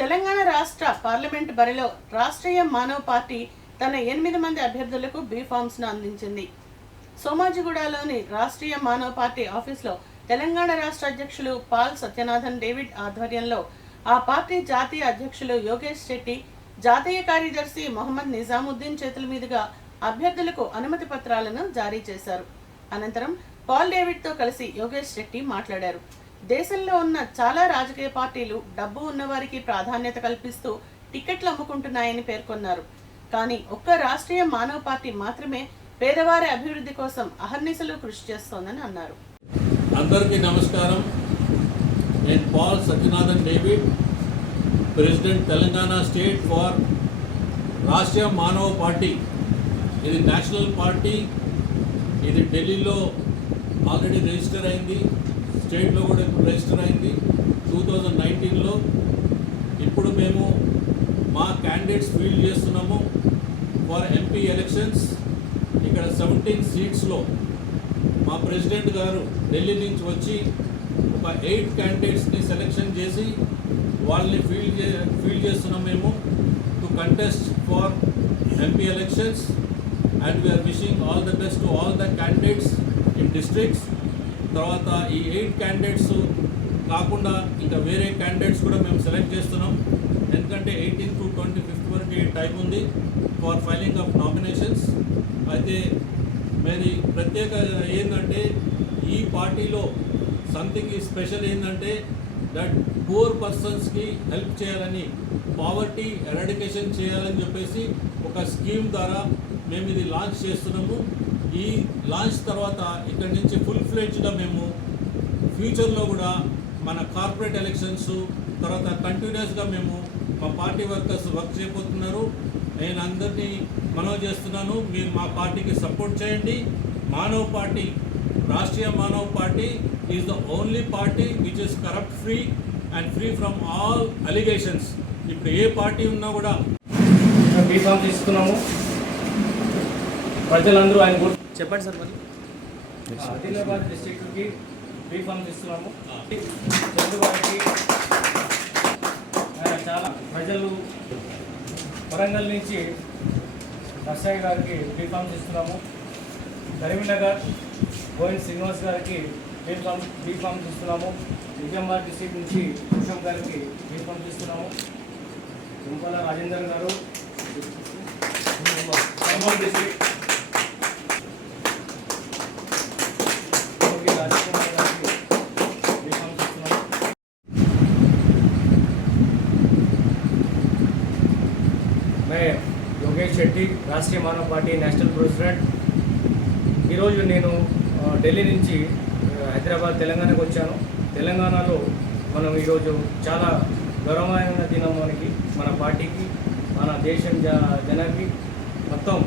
తెలంగాణ రాష్ట్ర పార్లమెంట్ బరిలో రాష్ట్రీయ మానవ పార్టీ తన 8 మంది అభ్యర్థులకు బీ ఫామ్స్ ను అందించింది. సోమాజిగూడలోని రాష్ట్రీయ మానవ పార్టీ ఆఫీసులో తెలంగాణ రాష్ట్ర అధ్యక్షులు పాల్ సత్యనాథన్ డేవిడ్ ఆధ్వర్యంలో ఆ పార్టీ జాతీయ అధ్యక్షులు యోగేష్ శెట్టి, జాతీయ కార్యదర్శి మొహమ్మద్ నిజాముద్దీన్ చేతుల మీదుగా అభ్యర్థులకు అనుమతి పత్రాలను జారీ చేశారు. అనంతరం పాల్ డేవిడ్ తో కలిసి యోగేష్ శెట్టి మాట్లాడారు. దేశంలో ఉన్న చాలా రాజకీయ పార్టీలు డబ్బు ఉన్నవారికి ప్రాధాన్యత కల్పిస్తూ టికెట్లు అమ్ముకుంటున్నాయని పేర్కొన్నారు. కానీ ఒక్క రాష్ట్రీయ మానవ పార్టీ మాత్రమే పేదవారి అభివృద్ధి కోసం అహర్నిశలు కృషి చేస్తోందని అన్నారు. అందరికీ నమస్కారం. నేను Paul Satyanathan David, president Telangana state for Rashtriya Manava party. ఇది నేషనల్ పార్టీ. ఇది ఢిల్లీలో ఆల్రెడీ రిజిస్టర్ అయింది, స్టేట్లో కూడా ఇప్పుడు రిజిస్టర్ అయింది 2019లో. ఇప్పుడు మేము మా క్యాండిడేట్స్ ఫీల్డ్ చేస్తున్నాము ఫర్ ఎంపీ ఎలక్షన్స్. ఇక్కడ 17 సీట్స్లో మా ప్రెసిడెంట్ గారు ఢిల్లీ నుంచి వచ్చి ఒక 8 క్యాండిడేట్స్ని సెలెక్షన్ చేసి వాళ్ళని ఫీల్డ్ చేస్తున్నాం మేము to contest for MP elections. And we are wishing all the best to all the candidates in districts. తర్వాత ఈ 8 క్యాండిడేట్స్ కాకుండా ఇంకా వేరే క్యాండిడేట్స్ కూడా మేము సెలెక్ట్ చేస్తున్నాం. ఎందుకంటే 18 to 25 వరకు టైం ఉంది ఫర్ ఫైలింగ్ ఆఫ్ నామినేషన్స్. అయితే మరి ప్రత్యేక ఏంటంటే ఈ పార్టీలో సంథింగ్ స్పెషల్ ఏంటంటే దట్ పూర్ పర్సన్స్కి హెల్ప్ చేయాలని, పావర్టీ ఎరాడికేషన్ చేయాలని చెప్పేసి ఒక స్కీమ్ ద్వారా మేము ఇది లాంచ్ చేస్తున్నాము. ఈ లాంచ్ తర్వాత ఇక్కడి నుంచి ఫుల్ ఫ్లెడ్జ్గా మేము ఫ్యూచర్లో కూడా మన కార్పొరేట్ ఎలక్షన్స్ తర్వాత కంటిన్యూస్గా మేము మా పార్టీ వర్కర్స్ వర్క్ చేయబోతున్నారు. నేను అందరినీ మనవి చేస్తున్నాను, మీరు మా పార్టీకి సపోర్ట్ చేయండి. మానవ party, Rashtriya Manava party is the only party which is corrupt free and free from all allegations. ఇప్పుడు ఏ పార్టీ ఉన్నా కూడా బీఫామ్ తీసుకున్నాము. ప్రజలందరూ ఆయన చెప్పండి సార్. మరి ఆదిలాబాద్ డిస్ట్రిక్ట్కి బీఫామ్ ఇస్తున్నాము. తెలుగువారికి చాలా ప్రజలు వరంగల్ నుంచి నర్సయ్య గారికి బీఫామ్స్ ఇస్తున్నాము. కరీంనగర్ గోవింద్ శ్రీనివాస్ గారికి బీఫామ్స్ ఇస్తున్నాము. నిజామాబాద్ డిస్ట్రిక్ట్ నుంచి కుషం గారికి బీఫామ్స్ ఇస్తున్నాము. దుంపల రాజేందర్ గారు డిస్ట్రిక్ట్ योगेश शेट्टी राष्ट्रीय मानव पार्टी नेशनल प्रेसिडेंट। నేను ఢిల్లీ నుంచి హైదరాబాద్ తెలంగాణకు వచ్చాను. తెలంగాణలో మనం ఈరోజు చాలా గౌరవమైన దినం మనకి, మన పార్టీకి, మన దేశం జనానికి మొత్తం.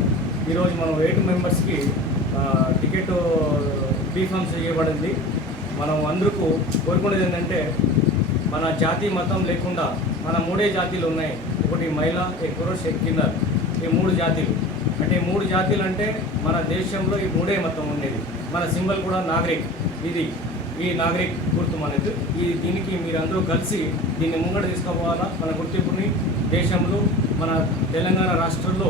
ఈరోజు మనం 8 మెంబర్స్కి టికెట్ బీఫామ్స్ ఇవ్వబడింది. మనం అందరికీ కోరుకునేది ఏంటంటే మన జాతి మతం లేకుండా మన 3 జాతీలు ఉన్నాయి. ఒకటి మహిళ, एक पुरुष, एक किन्नर. ఈ 3 జాతీలు అంటే 3 జాతీలు అంటే మన దేశంలో ఈ 3 మతం ఉండేది. మన సింబల్ కూడా నాగరిక్. ఇది ఈ నాగరిక్ గుర్తు మనది. దీనికి మీరందరూ కలిసి దీన్ని ముంగట తీసుకోవాలా. మన గుర్తింపుని దేశంలో మన తెలంగాణ రాష్ట్రంలో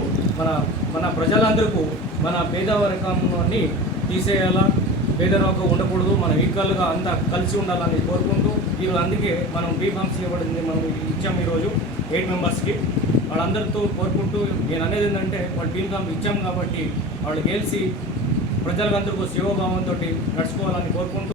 మన ప్రజలందరికీ మన పేదవర్గాన్ని తీసేయాలా. పేదరికం ఉండకూడదు. మనం ఈక్వల్గా అంతా కలిసి ఉండాలని కోరుకుంటూ అందుకే మనం బీఫామ్స్ ఇవ్వబడింది. మనం ఇచ్చాము ఈరోజు 8 మెంబర్స్కి. వాళ్ళందరితో కోరుకుంటూ నేను అనేది ఏంటంటే వాళ్ళు బీఫామ్ ఇచ్చాము కాబట్టి వాళ్ళు గెలిచి ప్రజలందరికీ సేవాభావంతో నడుచుకోవాలని కోరుకుంటూ